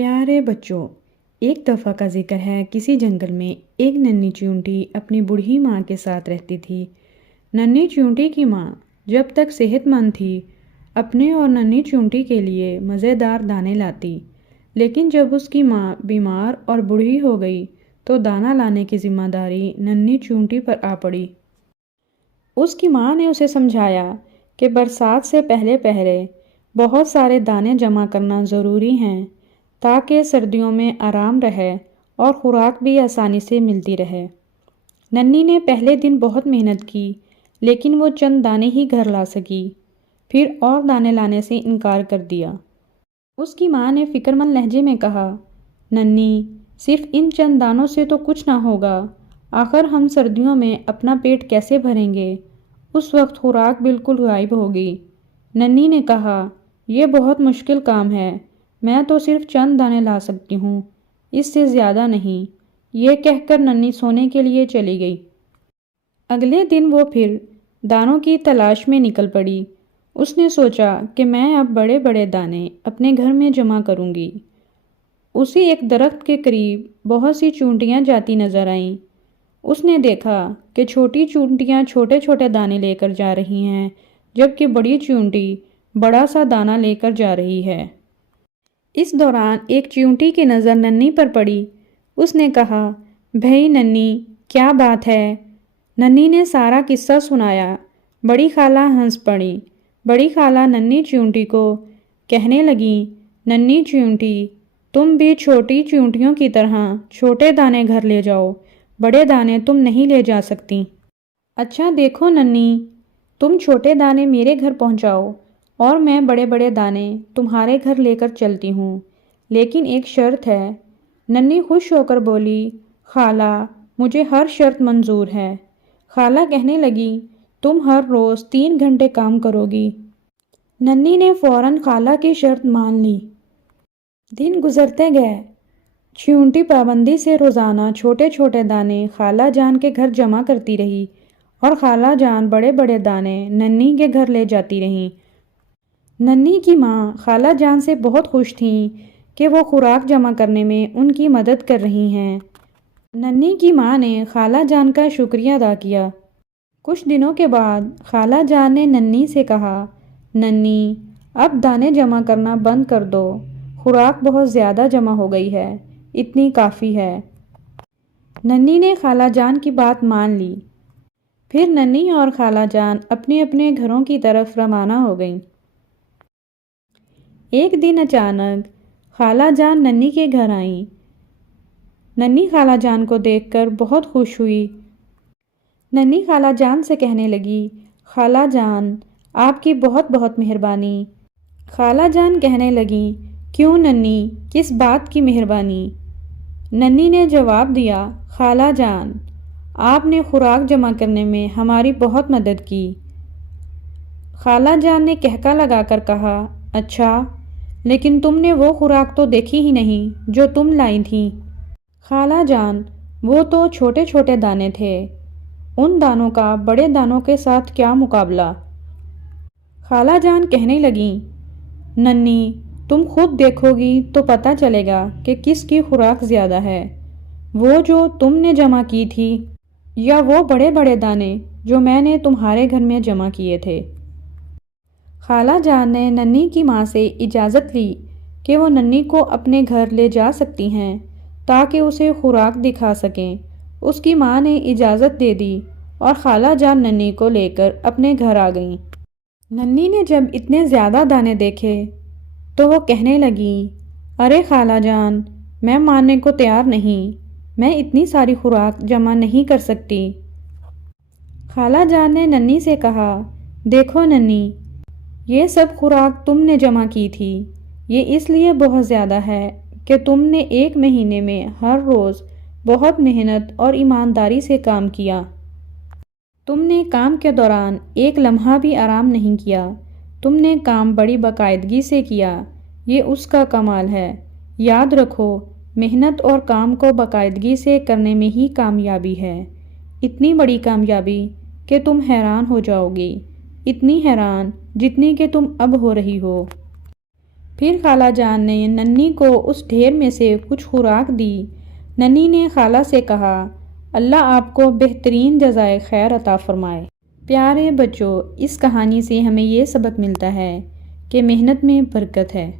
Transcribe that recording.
پیارے بچوں، ایک دفعہ کا ذکر ہے کسی جنگل میں ایک ننھی چیونٹی اپنی بوڑھی ماں کے ساتھ رہتی تھی۔ ننھی چیونٹی کی ماں جب تک صحت مند تھی اپنے اور ننھی چیونٹی کے لیے مزیدار دانے لاتی، لیکن جب اس کی ماں بیمار اور بوڑھی ہو گئی تو دانہ لانے کی ذمہ داری ننھی چیونٹی پر آ پڑی۔ اس کی ماں نے اسے سمجھایا کہ برسات سے پہلے بہت سارے دانے جمع کرنا ضروری ہیں تاکہ سردیوں میں آرام رہے اور خوراک بھی آسانی سے ملتی رہے۔ ننھی نے پہلے دن بہت محنت کی لیکن وہ چند دانے ہی گھر لا سکی، پھر اور دانے لانے سے انکار کر دیا۔ اس کی ماں نے فکر مند لہجے میں کہا، ننھی، صرف ان چند دانوں سے تو کچھ نہ ہوگا، آخر ہم سردیوں میں اپنا پیٹ کیسے بھریں گے؟ اس وقت خوراک بالکل غائب ہوگی۔ ننھی نے کہا، یہ بہت مشکل کام ہے، میں تو صرف چند دانے لا سکتی ہوں، اس سے زیادہ نہیں۔ یہ کہہ کر ننھی سونے کے لیے چلی گئی۔ اگلے دن وہ پھر دانوں کی تلاش میں نکل پڑی۔ اس نے سوچا کہ میں اب بڑے بڑے دانے اپنے گھر میں جمع کروں گی۔ اسے ایک درخت کے قریب بہت سی چیونٹیاں جاتی نظر آئیں۔ اس نے دیکھا کہ چھوٹی چیونٹیاں چھوٹے چھوٹے دانے لے کر جا رہی ہیں، جبکہ بڑی چیونٹی بڑا سا دانہ لے کر جا رہی ہے۔ اس دوران ایک چیونٹی کی نظر ننھی پر پڑی۔ اس نے کہا، بھئی ننھی، کیا بات ہے؟ ننھی نے سارا قصہ سنایا۔ بڑی خالہ ہنس پڑی۔ بڑی خالہ ننھی چیونٹی کو کہنے لگیں، ننھی چیونٹی، تم بھی چھوٹی چیونٹیوں کی طرح چھوٹے دانے گھر لے جاؤ، بڑے دانے تم نہیں لے جا سکتی۔ اچھا دیکھو ننھی، تم چھوٹے دانے میرے گھر پہنچاؤ اور میں بڑے بڑے دانے تمہارے گھر لے کر چلتی ہوں، لیکن ایک شرط ہے۔ ننھی خوش ہو کر بولی، خالہ، مجھے ہر شرط منظور ہے۔ خالہ کہنے لگی، تم ہر روز 3 گھنٹے کام کرو گی۔ ننھی نے فوراً خالہ کی شرط مان لی۔ دن گزرتے گئے۔ چیونٹی پابندی سے روزانہ چھوٹے چھوٹے دانے خالہ جان کے گھر جمع کرتی رہی اور خالہ جان بڑے بڑے دانے ننھی کے گھر لے جاتی رہیں۔ ننھی کی ماں خالہ جان سے بہت خوش تھیں کہ وہ خوراک جمع کرنے میں ان کی مدد کر رہی ہیں۔ ننھی کی ماں نے خالہ جان کا شکریہ ادا کیا۔ کچھ دنوں کے بعد خالہ جان نے ننھی سے کہا، ننھی، اب دانے جمع کرنا بند کر دو، خوراک بہت زیادہ جمع ہو گئی ہے، اتنی کافی ہے۔ ننھی نے خالہ جان کی بات مان لی۔ پھر ننھی اور خالہ جان اپنے اپنے گھروں کی طرف روانہ ہو گئیں۔ ایک دن اچانک خالہ جان ننھی کے گھر آئیں۔ ننھی خالہ جان کو دیکھ کر بہت خوش ہوئی۔ ننھی خالہ جان سے کہنے لگی، خالہ جان، آپ کی بہت بہت مہربانی۔ خالہ جان کہنے لگیں، کیوں ننھی، کس بات کی مہربانی؟ ننھی نے جواب دیا، خالہ جان، آپ نے خوراک جمع کرنے میں ہماری بہت مدد کی۔ خالہ جان نے کہکا لگا کر کہا، اچھا، لیکن تم نے وہ خوراک تو دیکھی ہی نہیں جو تم لائی تھیں۔ خالہ جان، وہ تو چھوٹے چھوٹے دانے تھے، ان دانوں کا بڑے دانوں کے ساتھ کیا مقابلہ؟ خالہ جان کہنے لگیں، ننھی، تم خود دیکھو گی تو پتہ چلے گا کہ کس کی خوراک زیادہ ہے، وہ جو تم نے جمع کی تھی یا وہ بڑے بڑے دانے جو میں نے تمہارے گھر میں جمع کیے تھے۔ خالہ جان نے ننھی کی ماں سے اجازت لی کہ وہ ننھی کو اپنے گھر لے جا سکتی ہیں تاکہ اسے خوراک دکھا سکیں۔ اس کی ماں نے اجازت دے دی اور خالہ جان ننھی کو لے کر اپنے گھر آ گئیں۔ ننھی نے جب اتنے زیادہ دانے دیکھے تو وہ کہنے لگی، ارے خالہ جان، میں ماننے کو تیار نہیں، میں اتنی ساری خوراک جمع نہیں کر سکتی۔ خالہ جان نے ننھی سے کہا، دیکھو ننھی، یہ سب خوراک تم نے جمع کی تھی، یہ اس لیے بہت زیادہ ہے کہ تم نے 1 مہینے میں ہر روز بہت محنت اور ایمانداری سے کام کیا۔ تم نے کام کے دوران 1 لمحہ بھی آرام نہیں کیا، تم نے کام بڑی باقاعدگی سے کیا، یہ اس کا کمال ہے۔ یاد رکھو، محنت اور کام کو باقاعدگی سے کرنے میں ہی کامیابی ہے، اتنی بڑی کامیابی کہ تم حیران ہو جاؤ گی، اتنی حیران جتنی کہ تم اب ہو رہی ہو۔ پھر خالہ جان نے ننھی کو اس ڈھیر میں سے کچھ خوراک دی۔ ننھی نے خالہ سے کہا، اللہ آپ کو بہترین جزائے خیر عطا فرمائے۔ پیارے بچوں، اس کہانی سے ہمیں یہ سبق ملتا ہے کہ محنت میں برکت ہے۔